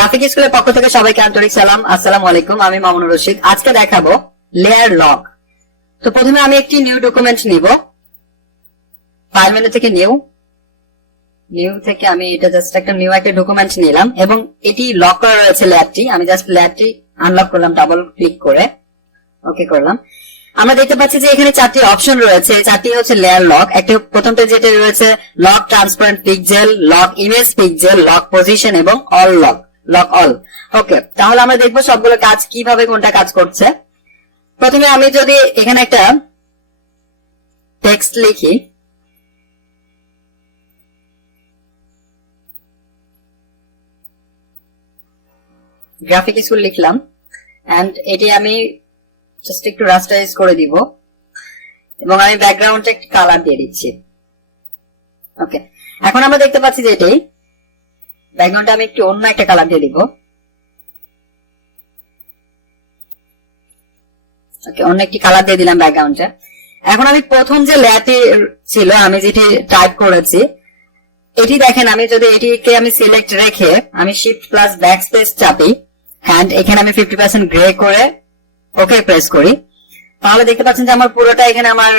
Graphic স্কুলের পক্ষ থেকে সবাইকে আন্তরিক সালাম। আসসালামু আলাইকুম, আমি মামুনুর রশিদ। আজকে দেখাবো লেয়ার লক। তো প্রথমে আমি একটি নিউ ডকুমেন্ট নিব, ফাইল মেনু থেকে নিউ থেকে আমি এটা জাস্ট একটা নিউ একটা ডকুমেন্ট নিলাম এবং এটি লক করা রয়েছে লেয়ারটি। আমি জাস্ট লেয়ারটি আনলক করলাম ডাবল ক্লিক করে, ওকে করলাম। আমরা দেখতে পাচ্ছি যে এখানে চারটি অপশন রয়েছে, চারটি হচ্ছে লেয়ার লক। একটা প্রথমটা যেটা রয়েছে lock transparent pixel, lock image pixel, lock position এবং অল লক অল। ওকে, তাহলে আমরা দেখবো সবগুলো কাজ কিভাবে কোনটা কাজ করছে। প্রথমে আমি যদি এখানে একটা টেক্সট লিখি, গ্রাফিক স্কুল লিখলাম এন্ড এটি আমি জাস্ট একটু রাস্টারাইজ করে দিব এবং আমি ব্যাকগ্রাউন্ডে একটা কালার দিয়ে দিচ্ছি। ওকে, এখন আমরা দেখতে পাচ্ছি যে এটাই ব্যাকগ্রাউন্ডে আমি একটু অন্য একটা কালার দিয়ে দিব। ওকে, অন্য একটি কালার দিয়ে দিলাম ব্যাকগ্রাউন্ডে। এখন আমি প্রথম যে লেয়ারটি ছিল আমি যেটি টাইপ করেছি এটি দেখেন, আমি যদি এটিকে আমি সিলেক্ট রেখে আমি শিফট প্লাস ব্যাকস্পেস চাপি এন্ড এখানে আমি 50% গ্রে করে ওকে প্রেস করি, তাহলে দেখতে পাচ্ছেন যে আমার পুরোটা এখানে আমার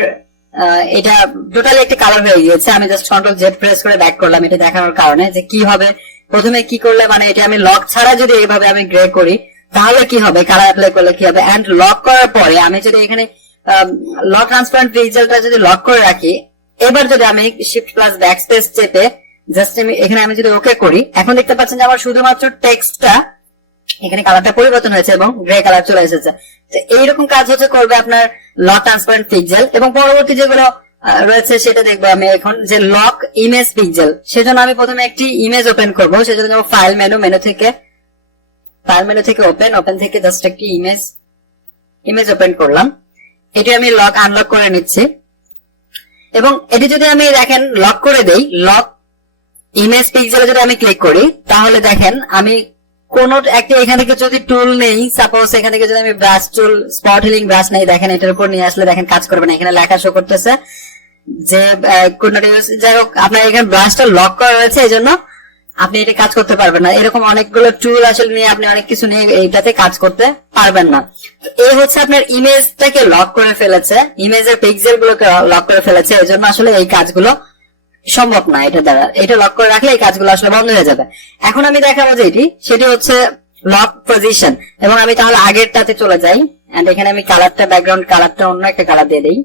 এটা টোটালি একটা কালার হয়ে গিয়েছে। আমি জাস্ট কন্ট্রোল জেড প্রেস করে ব্যাক করলাম এটা দেখানোর কারণে যে কি হবে। প্রথমে কি করলে মানে এটা আমি লক ছাড়া যদি এইভাবে আমি গ্রে করি তাহলে কি হবে, কালার অ্যাপ্লাই করলে কি হবে। এন্ড লক করার পরে আমি যদি এখানে লক ট্রান্সপারেন্ট রিজাল্টটা যদি লক করে রাখি, এবার যদি আমি শিফট প্লাস ব্যাকস্পেস চেপে জাস্ট আমি এখানে আমি যদি ওকে করি, এখন দেখতে পাচ্ছেন যে আমার শুধুমাত্র টেক্সটটা এখানে কালারটা পরিবর্তন হয়েছে এবং গ্রে কালার চলে এসেছে। তো এইরকম কাজ হচ্ছে করবে আপনার লক ট্রান্সপারেন্ট পিক্সেল। এবং পরবর্তী যেগুলো রয়েছে সেটা দেখবো আমি এখন, যে লক ইমেজ পিক্সেল। সেজন্য আমি প্রথমে একটি ইমেজ ওপেন করবো, সেজন্য ফাইল মেনু থেকে ওপেন থেকে জাস্ট একটি ইমেজ ওপেন করলাম। এটি আমি লক আনলক করে নিচ্ছি এবং এটি যদি আমি দেখেন লক করে দেই, লক ইমেজ পিক্সেলে যদি আমি ক্লিক করি তাহলে দেখেন আমি কোন একটা এখান থেকে যদি টুল নেই, সাপোজ এখান থেকে যদি আমি ব্রাশ টুল স্পট হিলিং ব্রাশ নেই, দেখেন এটার উপর নিয়ে আসলে দেখেন কাজ করবে না। এখানে লেখা শো করতেছে যে যাই হোক আপনার এখানে ব্রাশটা লক করা রয়েছে, এই জন্য আপনি এটা কাজ করতে পারবেন না। এরকম অনেকগুলো টুল আসলে নিয়ে আপনি অনেক কিছু নিয়ে এইটাতে কাজ করতে পারবেন না। এই হচ্ছে আপনার ইমেজটাকে লক করে ফেলেছে, ইমেজের পিক্সেল গুলোকে লক করে ফেলেছে, এই জন্য আসলে এই কাজগুলো সম্ভব না এটা দ্বারা। এটা লক করে রাখলে এই কাজগুলো আসলে বন্ধ হয়ে যাবে। এখন আমি দেখাবো যে সেটি হচ্ছে লক পজিশন। এবং আমি তাহলে আগেরটাতে চলে যাই এন্ড এখানে আমি কালারটা ব্যাকগ্রাউন্ড কালারটা অন্য একটা কালার দিয়ে দেই,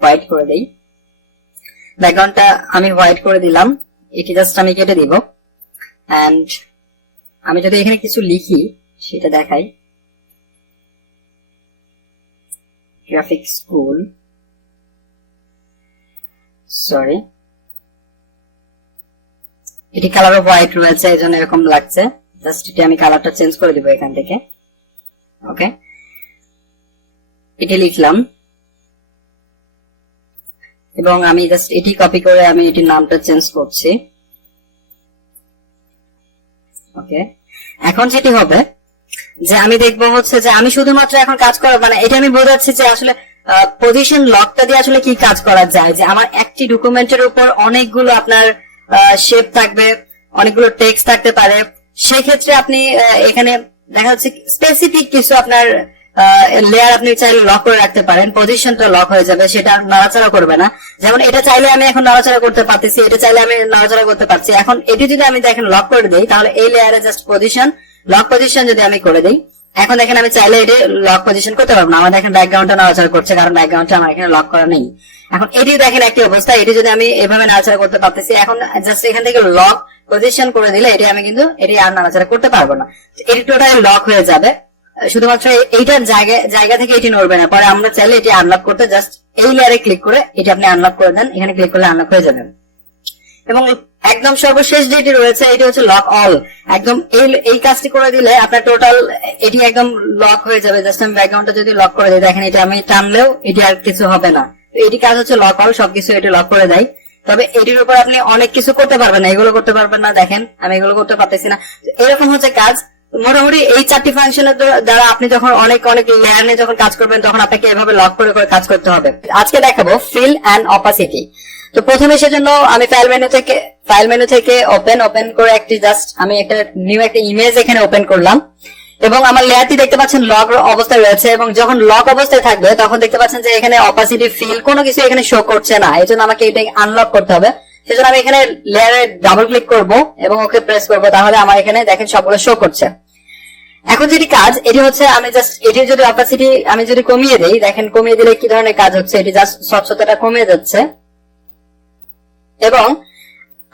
হোয়াইট করে দেই। ব্যাকগ্রাউন্ডটা আমি হোয়াইট করে দিলাম, এটি জাস্ট আমি কেটে দিব এন্ড আমি যদি এখানে কিছু লিখি সেটা দেখাই, গ্রাফিক স্কুল, সরি এটি কালারও হোয়াইট রয়েছে এই জন্য এরকম লাগছে। জাস্ট এটি আমি কালারটা চেঞ্জ করে দিব এখান থেকে। ওকে, এটি লিখলাম এবং আমি জাস্ট এটি কপি করে আমি এটির নামটা চেঞ্জ করছি। ওকে, এখন যেটি হবে যে আমি দেখবো হচ্ছে যে আমি শুধুমাত্র এখন কাজ করা মানে এটা আমি বোঝাচ্ছি যে আসলে পজিশন লকটা দিয়ে আসলে কি কাজ করা যায়। যে আমার একটি ডকুমেন্টের উপর অনেকগুলো আপনার শেপ থাকবে, অনেকগুলো টেক্সট থাকতে পারে, সেক্ষেত্রে আপনি এখানে দেখা যাচ্ছে স্পেসিফিক কিছু আপনার লেয়ার আপনি চাইলে লক করে রাখতে পারেন, পজিশনটা লক হয়ে যাবে, সেটা নড়াচড়া করবে না। যেমন এটা চাইলে আমি এখন নড়াচড়া করতে পারতেছি, এটা চাইলে আমি নড়াচড়া করতে পারছি। এখন এটি যদি আমি দেখেন লক করে দিই তাহলে এই লেয়ারে জাস্ট লক পজিশন যদি আমি করে দিই, এখন দেখেন আমি চাইলে এটা লক পজিশন করতে পারবো না। আমার দেখেন ব্যাকগ্রাউন্ডটা নড়াচড়া করছে কারণ ব্যাকগ্রাউন্ডটা আমার এখানে লক করা নেই। এখন এটি দেখেন একটি অবস্থা, এটি যদি আমি এভাবে নাড়াচাড়া করতে পারতেছি, এখন জাস্ট এখান থেকে লক পজিশন করে দিলে এটি আমি কিন্তু এটি আর নাড়াচাড়া করতে পারবো না। এটি টোটালি লক হয়ে যাবে, শুধুমাত্র এইটার জায়গা থেকে এটি নড়বে না। পরে আমরা চাইলে এটি আনলক করতে জাস্ট এই লেয়ারে ক্লিক করে এটি আপনি আনলক করে দেন, এখানে ক্লিক করলে আনলক হয়ে যাবে। এবং একদম সর্বশেষ যেটি রয়েছে এটি হচ্ছে লক অল। একদম এই কাজটি করে দিলে আপনার টোটাল এটি একদম লক হয়ে যাবে। জাস্ট আমি ব্যাকগ্রাউন্ডটা যদি লক করে দিই, দেখেন এটা আমি টানলেও এটি আর কিছু হবে না। এটি কাজ হচ্ছে লক অল, সবকিছু এটি লক করে দেয়। তবে এটির উপর আপনি অনেক কিছু করতে পারবেন না, এগুলো করতে পারবেন না। দেখেন আমি এগুলো করতে পারতেছি না। এরকম হচ্ছে কাজ। মোটামুটি এই চারটি ফাংশনের দ্বারা আপনি যখন অনেক লেয়ার নিয়ে যখন কাজ করবেন তখন আপনাকে এভাবে লক করে কাজ করতে হবে। আজকে দেখাবো ফিল এন্ড অপাসিটি। তো প্রথমে সেজন্য আমি ফাইল মেনু থেকে ওপেন করে একটি জাস্ট আমি একটা নিউ একটা ইমেজ এখানে ওপেন করলাম এবং আমার লেয়ারটি দেখতে পাচ্ছেন লক অবস্থায় রয়েছে এবং যখন লক অবস্থায় থাকবে তখন দেখতে পাচ্ছেন যে এখানে অপাসিটি ফিল কোনো কিছু এখানে শো করছে না। এই জন্য আমাকে এটা আনলক করতে হবে। সেজন্য আমি এখানে লেয়ারে ডাবল ক্লিক করব এবং ওকে প্রেস করব, তাহলে আমার এখানে দেখেন সবগুলো শো করছে। এখন যেটি কাজ এটি হচ্ছে আমি জাস্ট এটির যদি অপাসিটি আমি যদি কমিয়ে দেই, দেখেন কমিয়ে দিলে কি ধরনের কাজ হচ্ছে, এটি জাস্ট স্বচ্ছতাটা কমে যাচ্ছে। এবং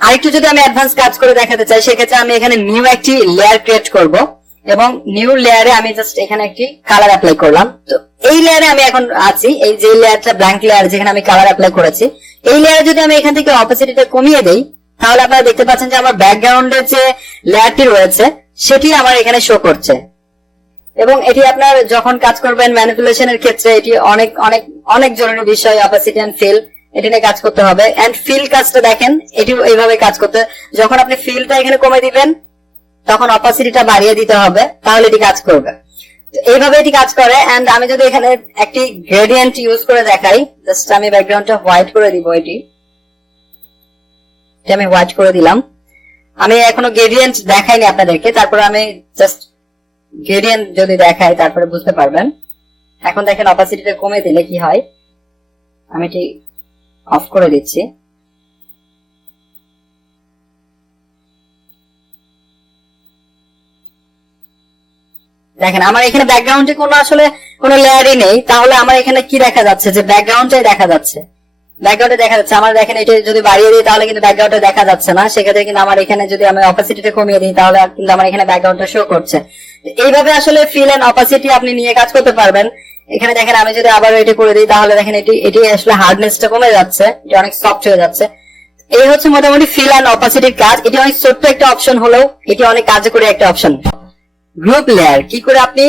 আরেকটু যদি আমি অ্যাডভান্স কাজ করে দেখাতে চাই সেক্ষেত্রে আমি এখানে নিউ একটি লেয়ার ক্রিয়েট করব এবং নিউ লেয়ারে আমি জাস্ট এখানে একটি কালার অ্যাপ্লাই করলাম। তো এই লেয়ারে আমি এখন আছি, এই যে লেয়ারটা ব্ল্যাঙ্ক লেয়ার যেখানে আমি কালার অ্যাপ্লাই করেছি, এই লেয়ারে যদি আমি এখান থেকে অপাসিটিটা কমিয়ে দেই তাহলে আপনারা দেখতে পাচ্ছেন যে আমার ব্যাকগ্রাউন্ডের যে লেয়ারটি রয়েছে সেটি আমার এখানে শো করছে। এবং এটি আপনার যখন কাজ করবেন ম্যানিপুলেশনের ক্ষেত্রে এটি অনেক অনেক অনেক জরুরি বিষয়। অপাসিটি এন্ড ফিল এটি নিয়ে কাজ করতে হবে। এন্ড ফিল কাজটা দেখেন এটি এইভাবে কাজ করতে, যখন আপনি ফিলটা এখানে কমে দিবেন তখন অপাসিটিটা বাড়িয়ে দিতে হবে, তাহলে এটি কাজ করবে। এইভাবে এটি কাজ করে। এন্ড আমি যদি এখানে একটি গ্রেডিয়েন্ট ইউজ করে দেখাই, জাস্ট আমি ব্যাকগ্রাউন্ডটা হোয়াইট করে দিব, এটি আমি হোয়াইট করে দিলাম। আমি এখনো গ্রেডিয়েন্ট দেখাইনি আপনাদেরকে, তারপরে আমি জাস্ট গ্রেডিয়েন্ট যদি দেখাই তারপরে বুঝতে পারবেন। এখন দেখেন অপাসিটিটা কমে দিলে কি হয়, আমি এটি অফ করে দিচ্ছি। দেখেন আমার এখানে ব্যাকগ্রাউন্ডে কোনো আসলে কোনো লেয়ারই নেই, তাহলে আমার এখানে কি দেখা যাচ্ছে যে ব্যাকগ্রাউন্ডটাই দেখা যাচ্ছে, ব্যাকগ্রাউন্ডে দেখা যাচ্ছে। আমার দেখেন এটা যদি বাড়িয়ে দিই তাহলে কিন্তু ব্যাকগ্রাউন্ডে দেখা যাচ্ছে না, সেক্ষেত্রে কিন্তু আমার এখানে যদি আমি অপাসিটিটা কমিয়ে দিই তাহলে কিন্তু আমার এখানে ব্যাকগ্রাউন্ডটা শো করছে। এইভাবে আসলে ফিল এন্ড অপাসিটি আপনি নিয়ে কাজ করতে পারবেন। এখানে দেখেন আমি যদি আবার এটা করে দিই তাহলে দেখেন এটি আসলে হার্ডনেসটা কমে যাচ্ছে, এটি অনেক সফট হয়ে যাচ্ছে। এই হচ্ছে মোটামুটি ফিল এন্ড অপাসিটির কাজ। এটি অনেক ছোট্ট একটা অপশন হলেও এটি অনেক কার্যকরী একটা অপশন। গ্রুপ লেয়ার, কি করে আপনি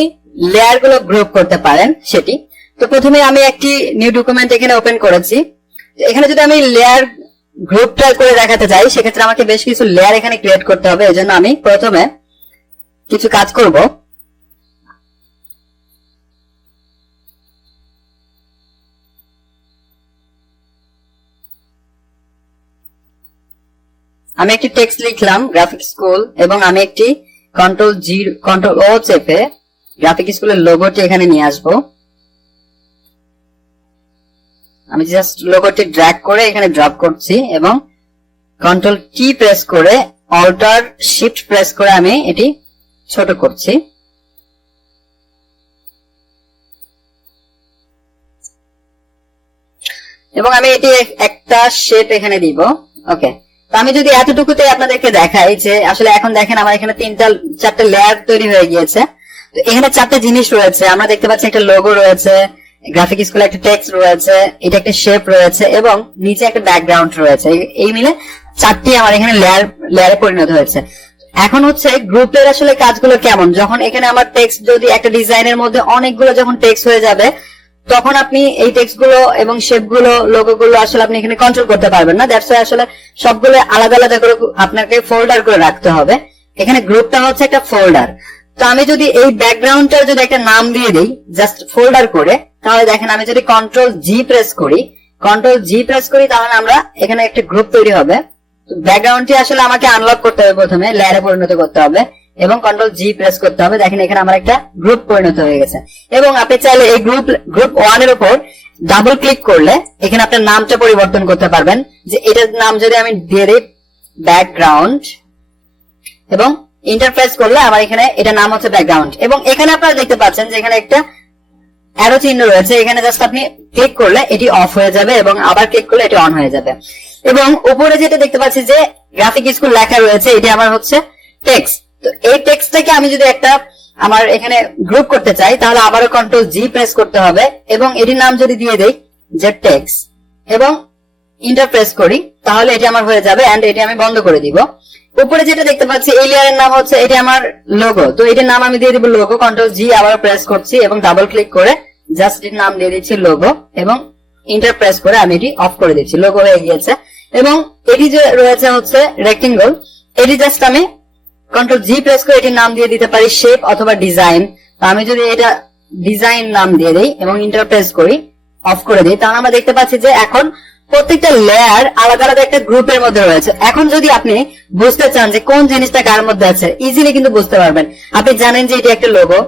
লেয়ার গুলো গ্রুপ করতে পারেন সেটি। তো প্রথমে আমি একটি নিউ ডকুমেন্ট এখানে ওপেন করেছি। এখানে যদি আমি লেয়ার গ্রুপটা করে দেখাতে চাই সেক্ষেত্রে আমাকে বেশ কিছু লেয়ার এখানে ক্রিয়েট করতে হবে। এজন্য আমি প্রথমে কিছু কাজ করব। আমি একটি টেক্সট লিখলাম গ্রাফিক স্কুল এবং আমি একটি কন্ট্রোল ও চেপে গ্রাফিক স্কুলের লোগোটি এখানে নিয়ে আসবো। আমি জাস্ট লোগোটি ড্র্যাগ করে এখানে ড্রপ করছি এবং কন্ট্রোল টি প্রেস করে অল্টার শিফট প্রেস করে আমি এটি ছোট করছি। এবং আমি এটি একটা শেপ এখানে দিব। ওকে, তো আমি যদি এতটুকুতে আপনাদেরকে দেখাই যে আসলে এখন দেখেন আমার এখানে চারটে লেয়ার তৈরি হয়ে গিয়েছে। তো এখানে চারটে জিনিস রয়েছে, আমরা দেখতে পাচ্ছি একটা লোগো রয়েছে, গ্রাফিক স্কুলে একটা টেক্সট রয়েছে, এটা একটা শেপ রয়েছে এবং নিচে একটা ব্যাকগ্রাউন্ড রয়েছে। এই মিলে চারটি আমার এখানে লেয়ারে পরিণত হয়েছে। এখন হচ্ছে গ্রুপের আসলে কাজগুলো কেমন, যখন এখানে আমার টেক্সট যদি একটা ডিজাইনের মধ্যে অনেকগুলো যখন টেক্সট হয়ে যাবে তখন আপনি এই টেক্সট গুলো এবং শেপ গুলো লোগো গুলো আসলে আপনি এখানে কন্ট্রোল করতে পারবেন না। দ্যাটস ওয়াই আসলে সবগুলো আলাদা আলাদা করে আপনাকে ফোল্ডার করে রাখতে হবে। এখানে গ্রুপটা হচ্ছে একটা ফোল্ডার। তো আমি যদি এই ব্যাকগ্রাউন্ডটার যদি একটা নাম দিয়ে দিই জাস্ট ফোল্ডার করে, তাহলে দেখেন আমি যদি কন্ট্রোল জি প্রেস করি তাহলে আমরা এখানে একটা গ্রুপ তৈরি হবে। ব্যাকগ্রাউন্ডটি আসলে আমাকে আনলক করতে হবে, প্রথমে লেয়ারে পরিণত করতে হবে এবং কন্ট্রোল জি প্রেস করতে হবে। দেখেন এখানে আমার একটা গ্রুপ পরিণত হয়ে গেছে। এবং আপনি চাইলে এই গ্রুপ 1 এর উপর ডাবল ক্লিক করলে এখানে আপনার নামটা পরিবর্তন করতে পারবেন। যে এটার নাম যদি আমি দিয়ে দিই ব্যাকগ্রাউন্ড এবং ইন্টারপ্রেস করলে আমার এখানে এটা নাম হচ্ছে ব্যাকগ্রাউন্ড। এবং এখানে আপনারা দেখতে পাচ্ছেন যে এখানে একটা অ্যারো চিহ্ন রয়েছে, এখানে জাস্ট আপনি ক্লিক করলে এটি অফ হয়ে যাবে এবং আবার ক্লিক করলে এটি অন হয়ে যাবে। এবং উপরে যেটা দেখতে পাচ্ছি যে গ্রাফিক স্কুল লেখা রয়েছে, এটি আমার হচ্ছে টেক্সট। তো এই টেক্সটটাকে আমি যদি একটা আমার এখানে গ্রুপ করতে চাই তাহলে আবারও কন্ট্রোল জি প্রেস করতে হবে এবং এটির নাম যদি দিয়ে দেই যে টেক্সট এবং ইন্টারপ্রেস করি তাহলে এটি আমার হয়ে যাবে। এন্ড এটি আমি বন্ধ করে দিব। উপরে যেটা দেখতে পাচ্ছি এই লেয়ারের নাম হচ্ছে এটি আমার লোগো। তো এটির নাম আমি দিয়ে দিব লোগো। কন্ট্রোল জি আবার প্রেস করছি এবং ডাবল ক্লিক করে জাস্ট এটির নাম দিয়ে দিচ্ছি লোগো এবং ইন্টারপ্রেস করে আমি এটি অফ করে দিচ্ছি। লোগো হয়ে গিয়েছে। এবং এটি যে রয়েছে হচ্ছে রেক্টেঙ্গল, এটি জাস্ট আমি কন্ট্রোল জি প্রেস করে এটির নাম দিয়ে দিতে পারি শেপ অথবা ডিজাইন। তো আমি যদি এটা ডিজাইন নাম দিয়ে দিই এবং ইন্টারপ্রেস করি অফ করে দিই তাহলে আমরা দেখতে পাচ্ছি যে এখন প্রত্যেকটা লেয়ার আলাদা আলাদা একটা গ্রুপের মধ্যে রয়েছে। এখন যদি আপনি বুঝতে চান যে কোন জিনিসটা কার মধ্যে আছে, ইজিলি কিন্তু বুঝতে পারবেন। আপনি জানেন যে এটি একটা লোগো,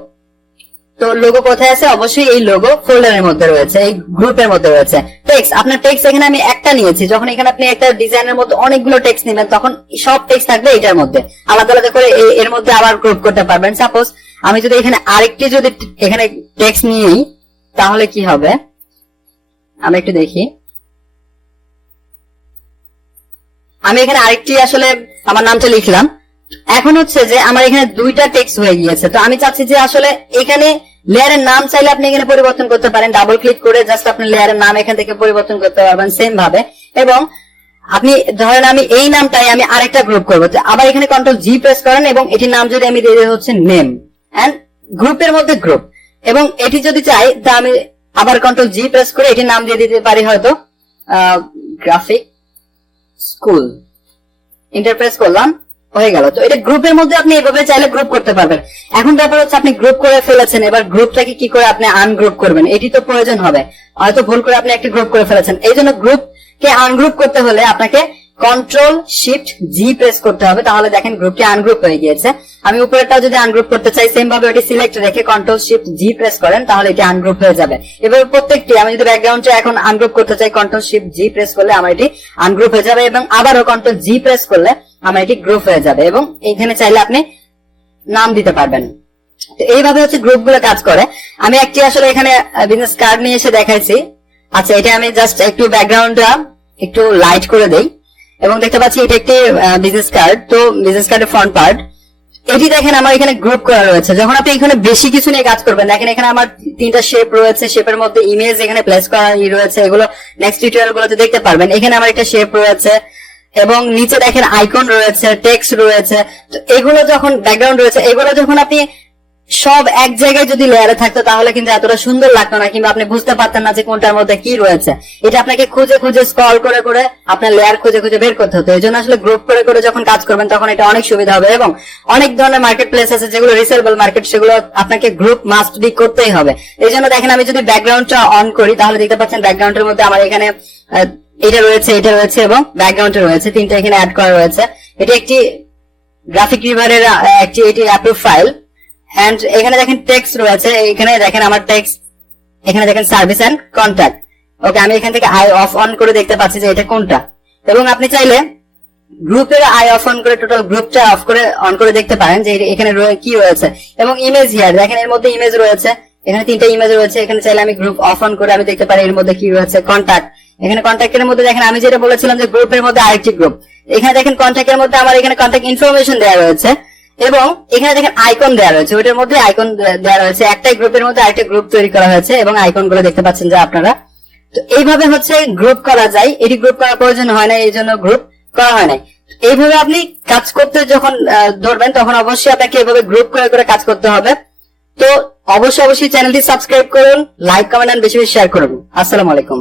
তো লোগো কোথায় আছে? অবশ্যই এই লোগো ফোল্ডারের মধ্যে রয়েছে, এই গ্রুপের মধ্যে রয়েছে। টেক্সট, আপনার টেক্সট এখানে আমি একটা নিয়েছি। যখন এখানে আপনি একটা ডিজাইনের মধ্যে অনেকগুলো টেক্সট নেবেন, তখন সব টেক্সট থাকবে এটার মধ্যে, আলাদা আলাদা করে এর মধ্যে আবার গ্রুপ করতে পারবেন। সাপোজ আমি যদি এখানে আরেকটি যদি এখানে টেক্সট নিই, তাহলে কি হবে আমি একটু দেখি। আমি এখানে আরেকটি আসলে আমার নামটা লিখলাম। এখন হচ্ছে যে আমার এখানে দুইটা টেক্সট হয়ে গিয়েছে। তো আমি চাচ্ছি যে আসলে এখানে লেয়ারের নাম চাইলে আপনি এখানে পরিবর্তন করতে পারেন, ডাবল ক্লিক করে জাস্ট আপনি লেয়ারের নাম এখান থেকে পরিবর্তন করতে পারবেন সেম ভাবে। এবং আপনি ধরেন আমি এই নামটাই আমি আরেকটা গ্রুপ করবো, আবার এখানে কন্ট্রোল জি প্রেস করেন এবং এটির নাম যদি আমি দিয়ে দিই হচ্ছে নেম এন্ড গ্রুপের মধ্যে গ্রুপ। এবং এটি যদি চাই তা আমি আবার কন্ট্রোল জি প্রেস করে এটির নাম দিয়ে দিতে পারি হয়তো গ্রাফিক স্কুল, ইন্টারপ্রেস করলাম, হয়ে গেল। তো এটা গ্রুপের মধ্যে আপনি এভাবে চাইলে গ্রুপ করতে পারবেন। এখন ব্যাপার হচ্ছে আপনি গ্রুপ করে ফেলেছেন, এবার গ্রুপটাকে কি করে আপনি আনগ্রুপ করবেন, এটি তো প্রয়োজন হবে। হয়তো ভুল করে আপনি একটা গ্রুপ করে ফেলেছেন, এই জন্য গ্রুপকে আনগ্রুপ করতে হলে আপনাকে কন্ট্রোল শিফট জি প্রেস করতে হবে, তাহলে দেখেন গ্রুপটি আনগ্রুপ হয়ে গিয়েছে। আমি উপরেরটাও যদি আনগ্রুপ করতে চাই সেম ভাবে ওটি সিলেক্ট রেখে কন্ট্রোল শিফট জি প্রেস করেন, তাহলে এটি আনগ্রুপ হয়ে যাবে। এবার প্রত্যেকটি আমি যদি ব্যাকগ্রাউন্ডটা এখন আনগ্রুপ করতে চাই, কন্ট্রোল শিফট জি প্রেস করলে আমার এটি আনগ্রুপ হয়ে যাবে এবং আবারও কন্ট্রোল জি প্রেস করলে আমার এটি গ্রুপ হয়ে যাবে। এবং এইখানে চাইলে আপনি নাম দিতে পারবেন। তো এইভাবে হচ্ছে গ্রুপ গুলো কাজ করে। আমি একটি আসলে এখানে বিজনেস কার্ড নিয়ে এসে দেখাইছি। আচ্ছা, এটা আমি জাস্ট একটু ব্যাকগ্রাউন্ডটা একটু লাইট করে দেই এবং দেখতে পাচ্ছি এটা একটি বিজনেস কার্ড। তো বিজনেস কার্ডের ফ্রন্ট পার্ট এটি দেখেন আমার এখানে গ্রুপ করা রয়েছে। যখন আপনি এখানে বেশি কিছু নিয়ে কাজ করবেন, দেখেন এখানে আমার তিনটা শেপ রয়েছে, শেপের মধ্যে ইমেজ এখানে প্লেস করা রয়েছে, এগুলো নেক্সট টিউটোরিয়াল গুলোতে দেখতে পারবেন। এখানে আমার একটা শেপ রয়েছে এবং নিচে দেখেন আইকন রয়েছে, টেক্সট রয়েছে। তো এগুলো যখন ব্যাকগ্রাউন্ড রয়েছে, এগুলো যখন আপনি সব এক জায়গায় যদি লেয়ারে থাকতো তাহলে কিন্তু এতটা সুন্দর লাগতো না, কিংবা আপনি বুঝতে পারতেন না যে কোনটার মধ্যে কি রয়েছে। এটা আপনাকে খুঁজে খুঁজে স্ক্রল করে করে আপনার লেয়ার খুঁজে খুঁজে বের করতে হতো। এই জন্য আসলে গ্রুপ করে করে যখন কাজ করবেন তখন এটা অনেক সুবিধা হবে। এবং অনেক ধরনের মার্কেট প্লেস আছে যেগুলো রিসেলেবল মার্কেট, সেগুলো আপনাকে গ্রুপ মাস্ট বি করতেই হবে। এই জন্য দেখেন আমি যদি ব্যাকগ্রাউন্ডটা অন করি তাহলে দেখতে পাচ্ছেন ব্যাকগ্রাউন্ডের মধ্যে আমার এখানে এটা রয়েছে এবং ব্যাকগ্রাউন্ডে রয়েছে, তিনটা এখানে অ্যাড করা রয়েছে। এটি একটি গ্রাফিক রিভারের একটি এটি অ্যাপ্রুভ ফাইল। এন্ড এখানে দেখেন টেক্সট রয়েছে, এখানে দেখেন আমার টেক্সট, এখানে দেখেন সার্ভিস এন্ড কন্ট্যাক্ট। ওকে, আমি এখান থেকে আই অফ অন করে দেখতে পাচ্ছি যে এটা কোনটা। এবং আপনি চাইলে গ্রুপের আই অফ অন করে টোটাল গ্রুপটা অফ করে অন করে দেখতে পারেন যে এখানে কি রয়েছে। এবং ইমেজ হিয়ার দেখেন এর মধ্যে ইমেজ রয়েছে, এখানে তিনটা ইমেজ রয়েছে। এখানে চাইলে আমি গ্রুপ অফ অন করে আমি দেখতে পারি এর মধ্যে কি রয়েছে। কন্ট্যাক্ট, এখানে কন্ট্যাক্টের মধ্যে দেখেন আমি যেটা বলেছিলাম যে গ্রুপের মধ্যে আরেকটি গ্রুপ, এখানে দেখেন কন্ট্যাক্টের মধ্যে আমার এখানে কন্ট্যাক্ট ইনফরমেশন দেওয়া রয়েছে এবং এখানে দেখেন আইকন দেওয়া রয়েছে, ওইটার মধ্যে আইকন দেওয়া রয়েছে। একটাই গ্রুপের মধ্যে আরেকটা গ্রুপ তৈরি করা হয়েছে এবং আইকন গুলো দেখতে পাচ্ছেন যে আপনারা। তো এইভাবে হচ্ছে গ্রুপ করা যায়, এটি গ্রুপ করার প্রয়োজন হয় না, এই জন্য গ্রুপ করা হয় নাই। এইভাবে আপনি কাজ করতে যখন ধরবেন তখন অবশ্যই আপনাকে এইভাবে গ্রুপ করে করে কাজ করতে হবে। তো অবশ্যই চ্যানেলটি সাবস্ক্রাইব করুন, লাইক কমেন্ট এন্ড বেশি বেশি শেয়ার করুন। আসসালামু আলাইকুম।